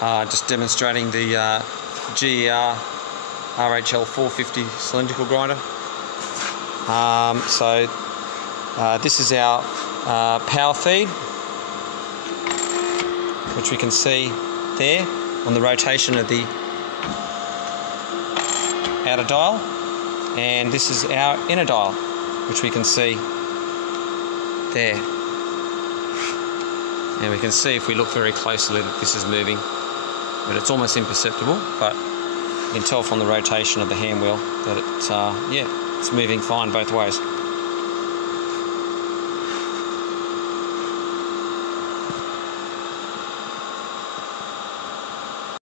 just demonstrating the GER RH L 450 cylindrical grinder. This is our power feed, which we can see there on the rotation of the outer dial, and this is our inner dial, which we can see there. And we can see if we look very closely that this is moving, but it's almost imperceptible, but you can tell from the rotation of the hand wheel that it's moving fine both ways.